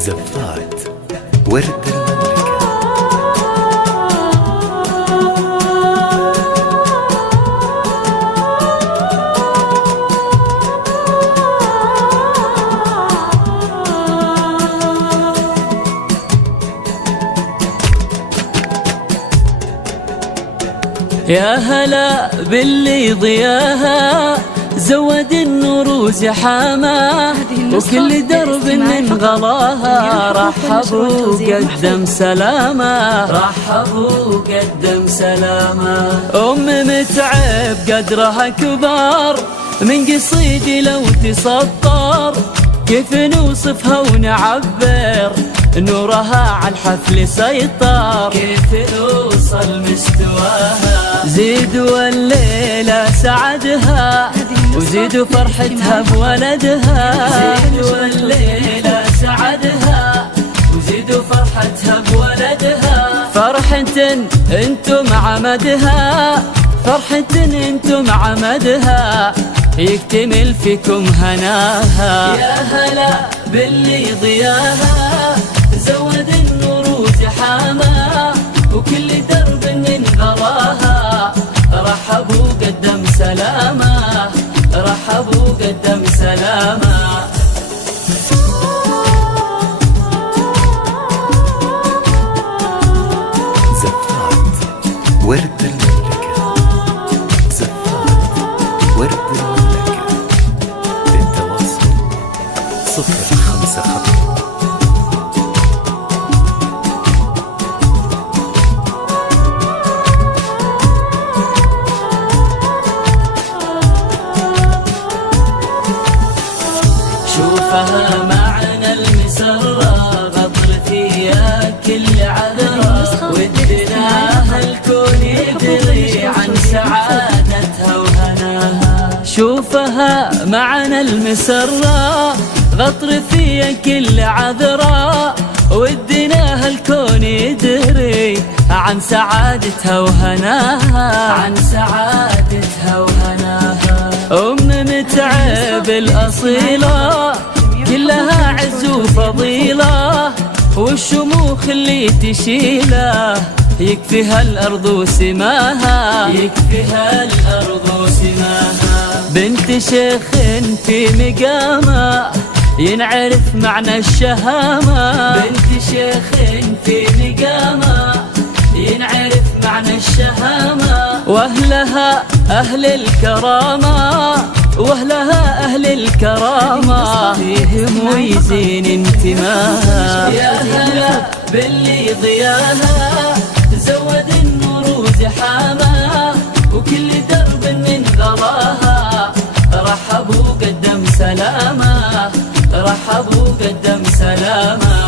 زفات ورد المملكة. يا هلا باللي ضياها زود النور زحامة، وكل درب من غلاها رحبوا قدم سلامة، رحبوا قدم سلامة. متعب قدرها كبار من قصيدي لو تسطر، كيف نوصفها ونعبر نورها على الحفل سيطر، كيف نوصل مستواها. زيدوا الليلة سعدها وزيدوا فرحتها بولدها، زيدوا الليلة سعدها وزيدوا فرحتها بولدها. فرحة انتم عمدها، فرحة انتم عمدها، يكتمل فيكم هناها. يا هلا باللي ضياها زود النور زحامة، وكل درب من غلاها رحبوا قدم سلامة، رحبوا قدم سلامة. زفات ورد المملكة. زفات ورد المملكة. للتواصل 055. شوفها معنى المسرة غطر فيها كل عذرة، ودناها الكون يدري عن سعادتها وهناها. شوفها معنى المسرة غطر فيها كل عذرة، ودناها الكون يدري عن سعادتها وهناها، عن سعادتها وهناها. متعب الأصيلة كلها عز وفضيلة، والشموخ اللي تشيله يكفيها الأرض وسماها، يكفيها الأرض وسماها. بنت شيخ في مقامة ينعرف معنى الشهامة، بنت شيخ في مقامة ينعرف معنى الشهامة. واهلها اهل الكرامة، واهلها اهل الكرامة، فيهم ويزين انتماها. يا هلا باللي ضياها زود النور زحامة، وكل درب من غلاها رحبوا قدم سلامة، رحبوا قدم سلامة.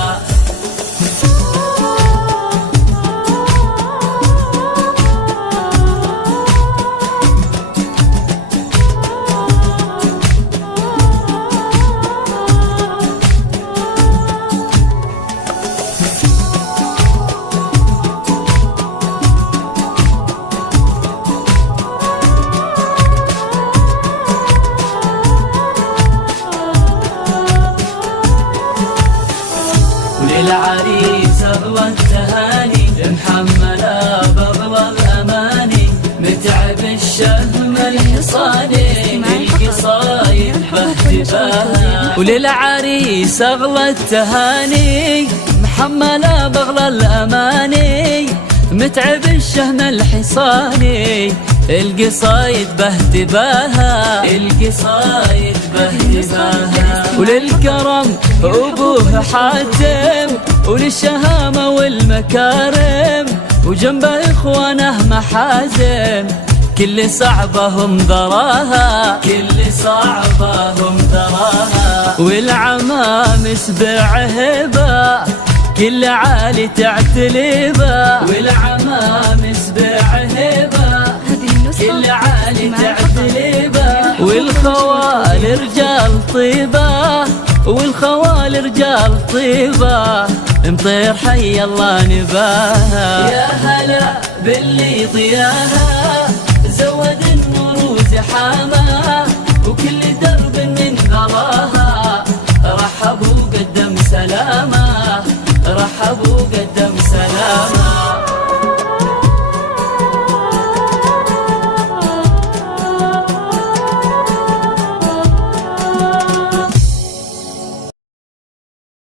للعريس أغلى التهاني، محملة بغلى الأماني، متعب الشهم الحصاني، القصايد باهتفاها. وللعريس أغلى التهاني، محملة بغلى الأماني، متعب الشهم الحصاني، القصايد باهتفاها، القصايد باهتفاها. وللكرم أبوه حاتم، وللشهامة والمكارم، وجنبه إخوانه محازم، كل صعبهم ذراها، كل صعبهم ذراها. والعمامس بعهبة كل عالي تعتليبه، والعمامس بعهبة كل عالي تعتليبه. والخوال رجال طيبة، والخوال رجال طيبة، مطير حي الله نباها. يا هلا باللي ضياها